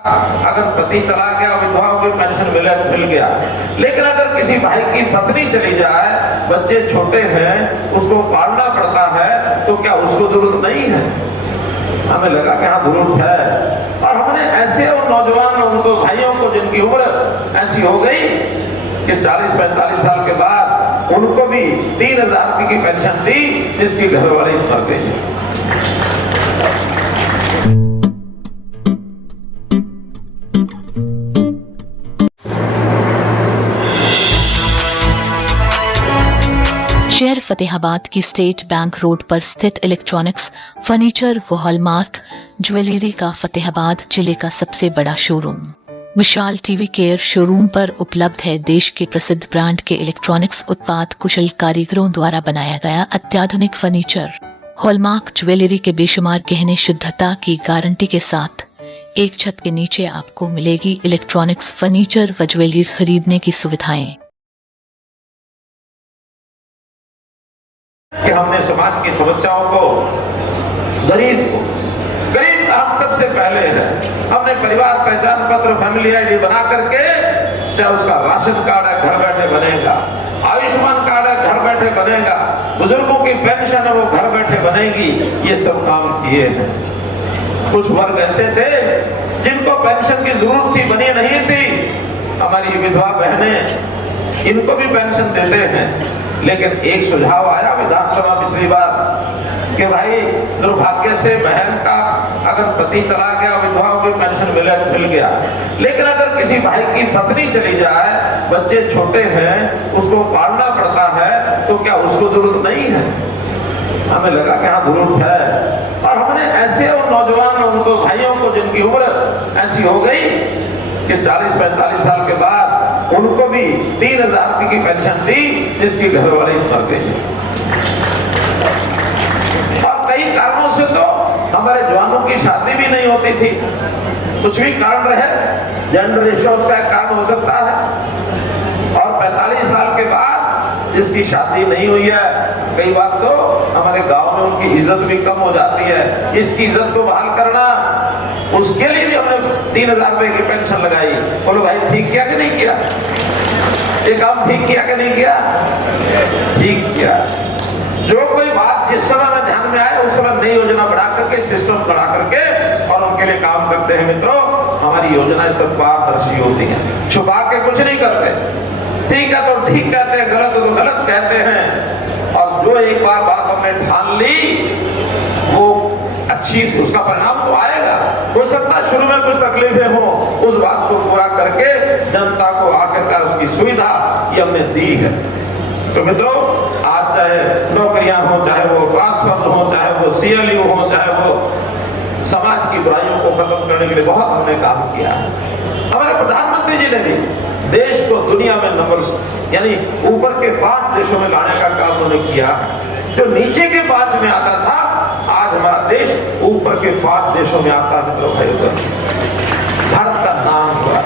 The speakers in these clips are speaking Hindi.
अगर पति चला गया, विधवाओं को पेंशन मिल गया, लेकिन अगर किसी भाई की पत्नी चली जाए, बच्चे छोटे हैं, उसको पालना पड़ता है, तो क्या उसको जरूरत नहीं है? हमें लगा कि हाँ जरूरत है, और हमने ऐसे उन नौजवान उनको भाइयों को जिनकी उम्र ऐसी हो गई कि 40-45 साल के बाद उनको भी 3000 रुपए की पेंशन दी, जिसकी घरवाली मर गई। शहर फतेहाबाद की स्टेट बैंक रोड पर स्थित इलेक्ट्रॉनिक्स, फर्नीचर व हॉलमार्क ज्वेलरी का फतेहाबाद जिले का सबसे बड़ा शोरूम विशाल टीवी केयर शोरूम पर उपलब्ध है। देश के प्रसिद्ध ब्रांड के इलेक्ट्रॉनिक्स उत्पाद कुशल कारीगरों द्वारा बनाया गया अत्याधुनिक फर्नीचर, हॉलमार्क ज्वेलरी के बेशुमार गहने शुद्धता की गारंटी के साथ एक छत के नीचे आपको मिलेगी इलेक्ट्रॉनिक्स, फर्नीचर व ज्वेलरी खरीदने की सुविधाएं। कि हमने समाज की समस्याओं को, गरीब हम सबसे पहले है, हमने परिवार पहचान पत्र, फैमिली आईडी बना करके, चाहे उसका राशन कार्ड है घर बैठे बनेगा, आयुष्मान कार्ड है घर बैठे बनेगा, बुजुर्गों की पेंशन है वो घर बैठे बनेगी, ये सब काम किए हैं। कुछ वर्ग ऐसे थे जिनको पेंशन की जरूरत थी, बनी नहीं थी, हमारी विधवा बहनें, इनको भी पेंशन देते हैं। लेकिन एक सुझाव आया विधानसभा पिछली बार कि भाई दुर्भाग्य से बहन का अगर पति चला गया, विधवाओं को पेंशन मिल गया, लेकिन अगर किसी भाई की पत्नी चली जाए, बच्चे छोटे हैं, उसको पालना पड़ता है, तो क्या उसको जरूरत नहीं है? हमें लगा कि हाँ जरूरत है, और हमने ऐसे उन नौजवान उनको भाइयों को जिनकी उम्र ऐसी हो गई कि 40-45 साल के बाद उनको भी 3000 रुपए की पेंशन दी, जिसकी घरवाली मर गई। और कई कारणों से तो हमारे जवानों की शादी भी नहीं होती थी, कुछ भी कारण रहे, जेंडर रेशियो का एक कारण हो सकता है। और 45 साल के बाद जिसकी शादी नहीं हुई है, कई बार तो हमारे गांव में उनकी इज्जत भी कम हो जाती है। इसकी इज्जत को बहाल करना, उसके लिए भी हमने 3000 रुपए की पेंशन लगाई। बोलो भाई ठीक किया कि नहीं किया? ये काम ठीक किया कि नहीं किया? ठीक किया। जो कोई बात जिस समय में ध्यान में आए, उस समय नई योजना बना करके, सिस्टम बना करके और उनके लिए काम करते हैं। मित्रों, हमारी योजनाएं सब पारदर्शी होती हैं, छुपा के कुछ नहीं करते। ठीक है तो ठीक कहते हैं, गलत तो गलत कहते हैं, और जो एक बार बात हमने ठान ली, वो अच्छी, उसका परिणाम तो आएगा। हो सकता है शुरू में कुछ तकलीफें हो, उस बात को पूरा करके जनता को आखिरकार उसकी सुविधा ये हमने दी है। तो मित्रों, आज चाहे नौकरियां हो, चाहे वो ट्रांसफर हो, चाहे वो CLU हो, चाहे वो समाज की बुराइयों को खत्म करने के लिए बहुत हमने काम किया है। हमारे प्रधानमंत्री जी ने भी देश को दुनिया में नंबर, यानी ऊपर के 5 देशों में लाने का काम उन्होंने किया। जो नीचे के 5 में आता था, आज हमारा देश ऊपर के 5 देशों में आता है। मित्रों, भारत का नाम हुआ।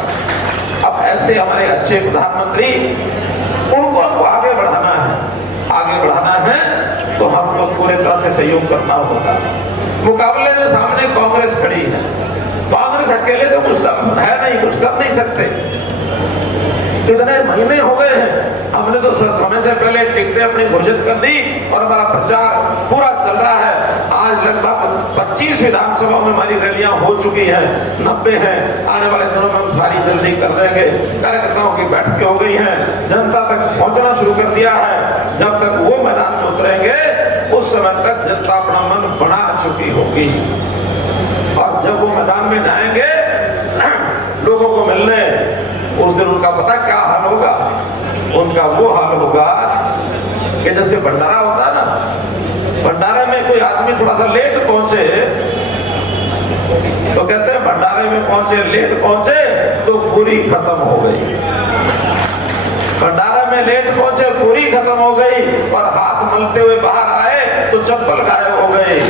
अब ऐसे हमारे अच्छे प्रधानमंत्री, उनको हमको आगे बढ़ाना है। आगे बढ़ाना है तो हमको पूरे तरह से सहयोग करना होगा। मुकाबले में सामने कांग्रेस खड़ी है, कांग्रेस अकेले तो कुछ है नहीं, कुछ कर नहीं सकते। कितने महीने हो गए हैं, हमने तो समय से पहले टिकटें अपनी घोषित कर दी और हमारा प्रचार पूरा चल रहा है। आज लगभग 25 विधानसभाओं में हमारी रैलियां हो चुकी हैं, 90 हैं। आने वाले दिनों में हम सारी जल्दी कर देंगे। कार्यकर्ताओं की बैठकें हो गई हैं, जनता तक पहुंचना शुरू कर दिया है। जब तक वो मैदान में उतरेंगे, उस समय तक जनता अपना मन बना चुकी होगी, और जब वो मैदान में जाएंगे लोगों को मिलने, उस दिन उनका पता क्या हाल होगा? उनका वो हाल होगा कि जैसे भंडारा होता है ना, भंडारे में कोई आदमी थोड़ा सा लेट पहुंचे तो कहते हैं भंडारे में पहुंचे, लेट पहुंचे तो पूरी खत्म हो गई। भंडारा में लेट पहुंचे, पूरी खत्म हो गई, और हाथ मलते हुए बाहर आए तो चप्पल गायब हो गए।